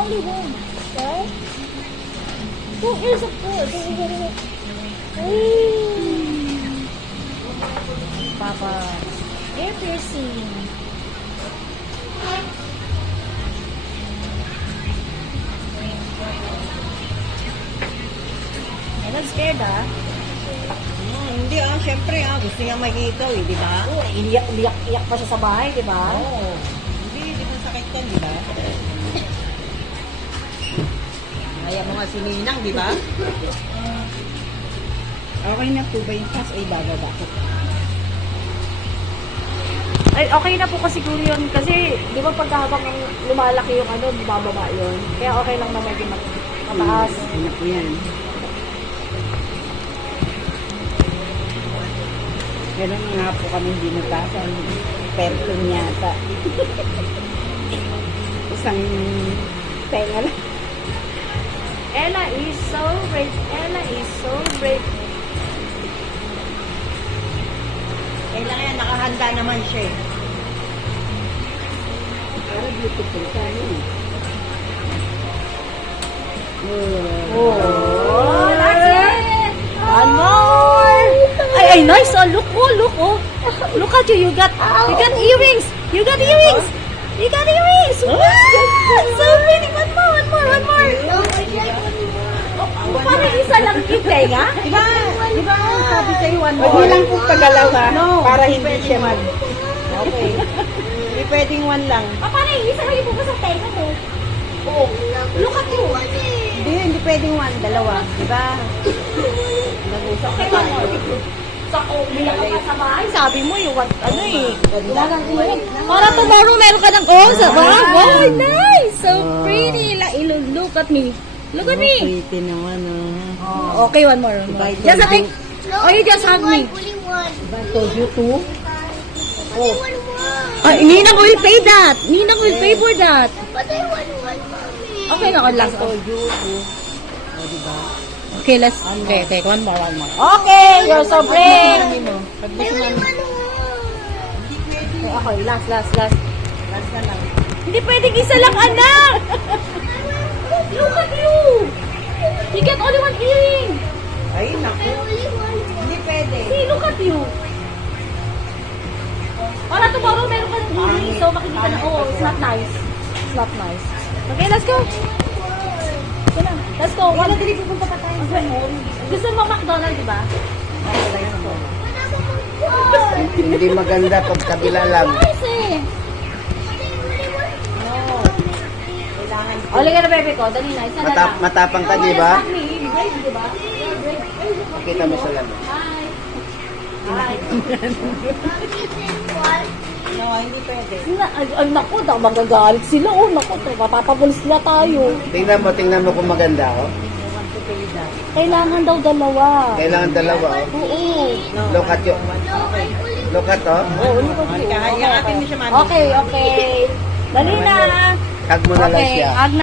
only one, right? 2 ears of course. Papa, ear piercing. I'm not scared, ah. Hindi syempre gusto niya makita di ba? Oo, iyak pa siya sa bahay, di ba? Oo. Hindi masakit yan, di ba? Kaya mo nga si Ninang, di ba? Okay na po ba yung pass ay bababa ko? Ay, okay na po kasi siguro yun. Kasi, di ba pagkahabang lumalaki yung bumababa yun. Kaya okay lang na medyo mataas. Ano po yan? Ganun nga po kami binutasan. Perlon yata. Isang tenga lang. Ella is so brave. Ella is so brave. Kailangan yan, nakahanda naman siya eh. Para beautiful tayo eh. Oh, that's it! One more! Ay, nice! Oh, look, look, oh. Look at you, you got earrings! You got earrings! You got earrings! Wow! So pretty! One more! Parang isa lang yung tenga? Diba sabi sa'yo one more? Huwag lang po pagalawa para hindi siya mag... Okay. Hindi pwedeng one lang. Parang isa lang yung bukas sa tenga mo. Oo. Look at you! Hindi pwedeng one, dalawa. Diba? Nag-usap Okay, one more. Sa umiyak ka sa bahay, sabi mo yung Ganda ng iwan. para tomorrow meron ka ng sa bahay. Wow, nice! So pretty. Look at me. Look at me. Pretty naman Okay, one more. Just a pic. Oh, you just hug me. Only one. I told you two. Only one. Ay, Ninang will pay that. Ninang will pay for that. But I want one, mommy. Okay na, last. Told you two. O, diba? Okay, let's. Okay, take one more. Okay, you're so brave. I only want one. Okay, last. Last na lang. Hindi pwedeng isa lang, anak. Look at you. You get only one earring. Ay, naku. Only one. Hindi pwede. See, look at you. Para tomorrow meron ka ng earring, so makikita na, oh, it's not nice. It's not nice. Okay, let's go. Ito na. Let's go. Wala dili pupunta pa tayo. Gusto mo McDonald's, di ba? Hindi maganda pag kabila lang. Nice eh. Kailangan O, liga na bebe ko. Dali na. Isa na lang. Matapang ka, di ba? Brave, di ba? You're brave. Pakita mo sa lamin. Hi. Hi. No, hindi pwede. Ay, naku, magagalit sila. Oh, naku, mapapapulis na tayo. Tingnan mo kung maganda ako. Kailangan daw dalawa. Kailangan dalawa. Oh. Oo. Look at you. Look at oh. Oo, look at you. Hayakatin mo siya, mami. Okay. Dali na. Hug mo na lang Okay, siya. hug na.